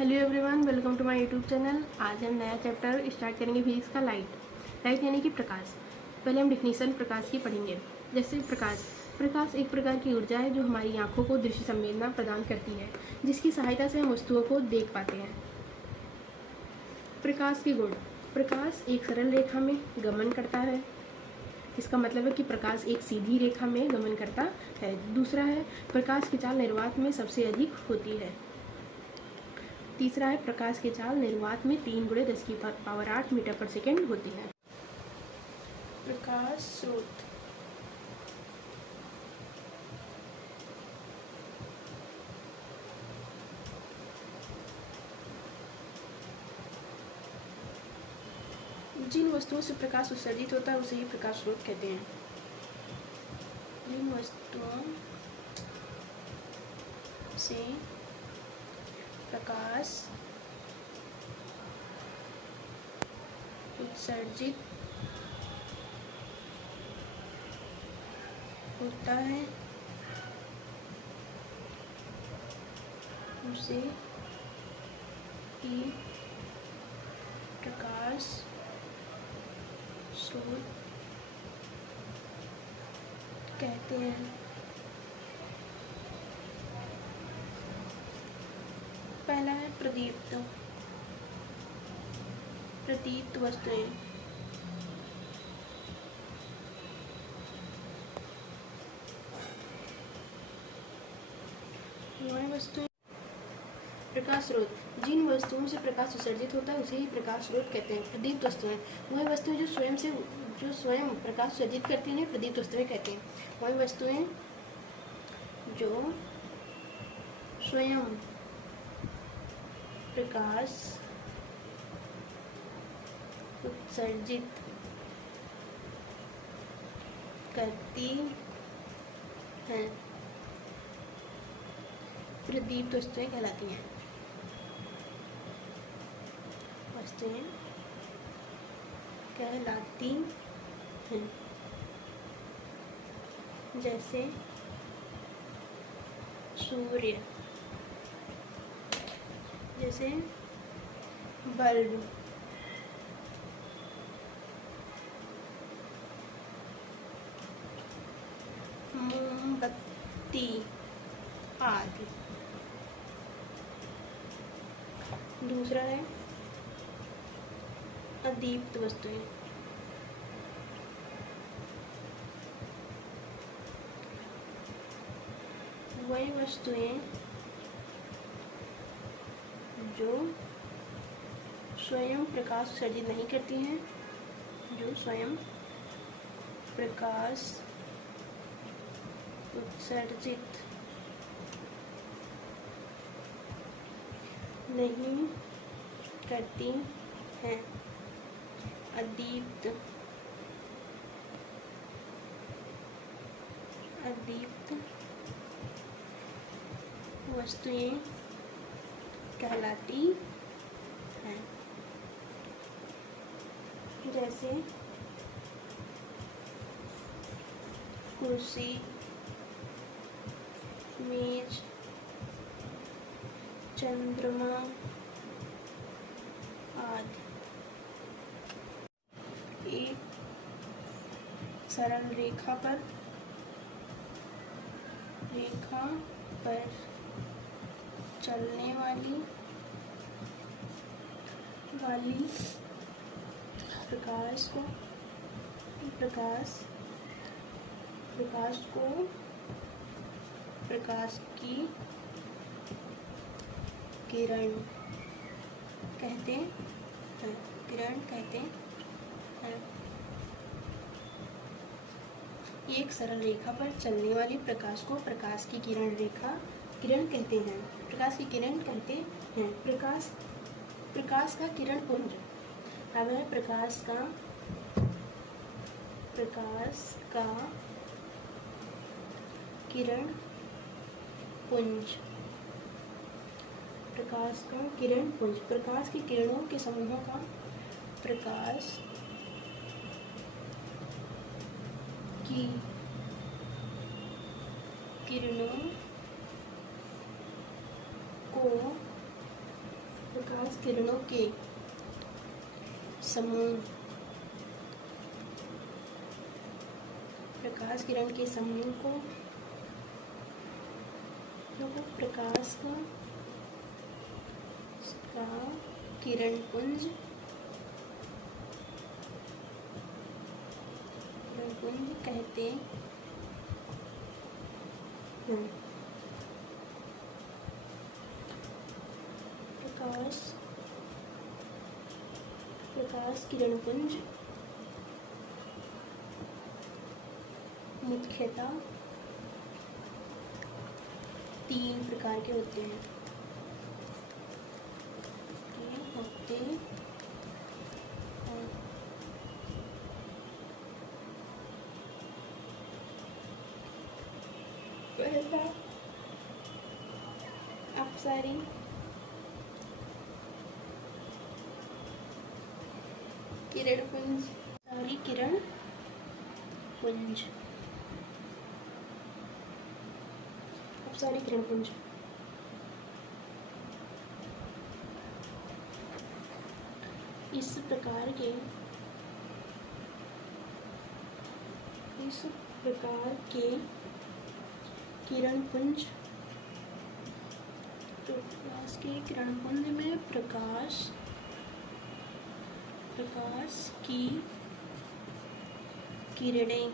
Hello everyone, welcome to my YouTube channel. आज हम नया चैप्टर स्टार्ट करेंगे फिजिक्स का लाइट यानी कि प्रकाश। पहले हम डिफिनीशन प्रकाश की पढ़ेंगे। जैसे प्रकाश एक प्रकार की ऊर्जा है जो हमारी आंखों को दृश्य संवेदना प्रदान करती है, जिसकी सहायता से हम वस्तुओं को देख पाते हैं। प्रकाश के गुण। प्रकाश एक सरल रेखा में गमन करता है। इसका मतलब है कि प्रकाश एक सीधी रेखा में गमन करता है। दूसरा है प्रकाश की चाल निर्वात में सबसे अधिक होती है। तीसरा है प्रकाश की चाल निर्वात में 3 × 10⁸ मीटर पर सेकेंड होती है। प्रकाश स्रोत। जिन वस्तुओं से प्रकाश उत्सर्जित होता है उसे ही प्रकाश स्रोत कहते हैं। जिन वस्तुओं से प्रकाश उत्सर्जित होता है उसे ही प्रकाश स्रोत कहते हैं। पहला है प्रदीप्त वस्तुएं। वह वस्तुएं। प्रकाश स्रोत। जिन वस्तुओं से प्रकाश उत्सर्जित होता है उसे ही प्रकाश स्रोत कहते हैं। प्रदीप्त वस्तुएं। वह वस्तुएं जो स्वयं प्रकाश उत्सर्जित करती हैं प्रदीप्त वस्तुएं कहते हैं। वह वस्तुएं जो स्वयं प्रकाश उत्सर्जित करती हैं प्रदीप्त वस्तुएं कहलाती हैं। वस्तुएं कहलाती हैं। जैसे सूर्य, जैसे बल्ब, मोमबत्ती आदि। दूसरा है अदीप्त वस्तुएं। वह वस्तुएं जो स्वयं प्रकाश उत्सर्जित नहीं करती हैं, जो स्वयं प्रकाश उत्सर्जित नहीं करती हैं। अदीप्त वस्तुएं कहलाती हैं। जैसे कुर्सी, मेज, चंद्रमा आदि। एक सरल रेखा पर चलने वाली प्रकाश को प्रकाश की किरण कहते हैं। एक सरल रेखा पर चलने वाली प्रकाश को प्रकाश की किरण कहते हैं। प्रकाश की किरण कहते हैं। प्रकाश का किरण पुंज। अब है प्रकाश का किरण पुंज। प्रकाश का किरण पुंज। प्रकाश की किरणों के समूहों का प्रकाश की किरणों को प्रकाश किरणों के समूह, प्रकाश किरण के समूह को प्रकाश का किरण पुंज कहते हैं। प्रकाश किरण पुंज मुख्यतः 3 प्रकार के होते हैं। पहला अपसारी किरण पुंज, सारी किरण पुंज, अपसारी किरण पुंज। इस प्रकार के किरण पुंज, प्रकाश के किरण पुंज में प्रकाश की किरणें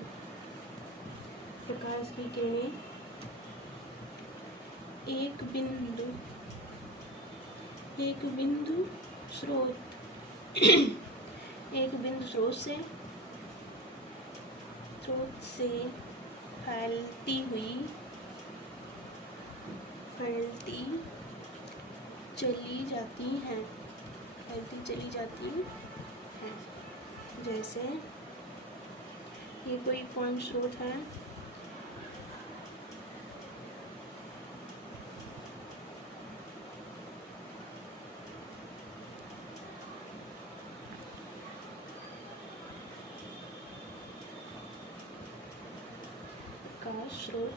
एक बिंदु स्रोत से फैलती चली जाती हैं। जैसे ये कोई पॉइंट स्रोत है, प्रकाश स्रोत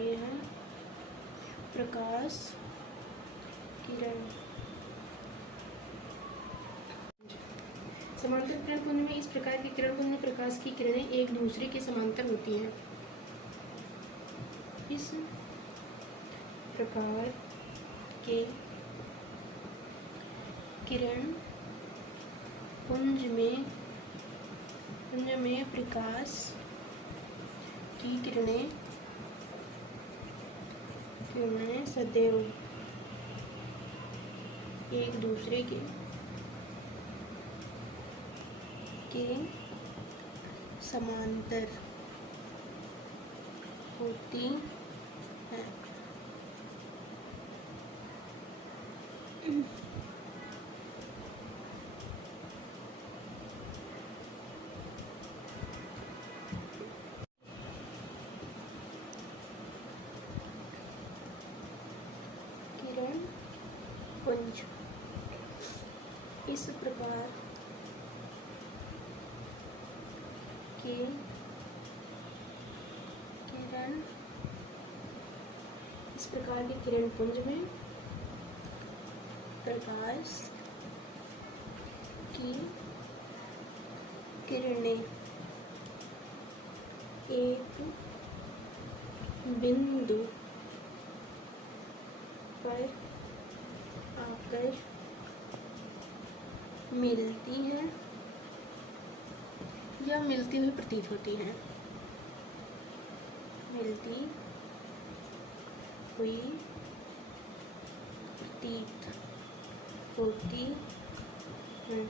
ये है प्रकाश किरण। समांतर किरण पुंज में इस प्रकार के किरण पुंज में प्रकाश की किरणें एक दूसरे के समांतर होती हैं। इस प्रकार के किरण पुंज में प्रकाश की किरणें सदैव एक दूसरे के समांतर होती हैं। किरण पुंज इस प्रकार के किरण पुंज में प्रकाश की किरणें एक बिंदु पर आकर मिलती हैं या मिलती हुई प्रतीत होती हैं। मिलती हुई प्रतीत होती हैं।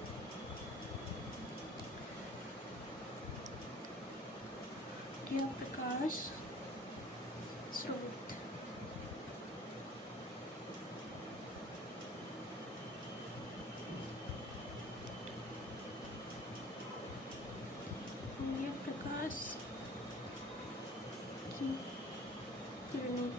यह प्रकाश स्रोत प्रकाश की किरणें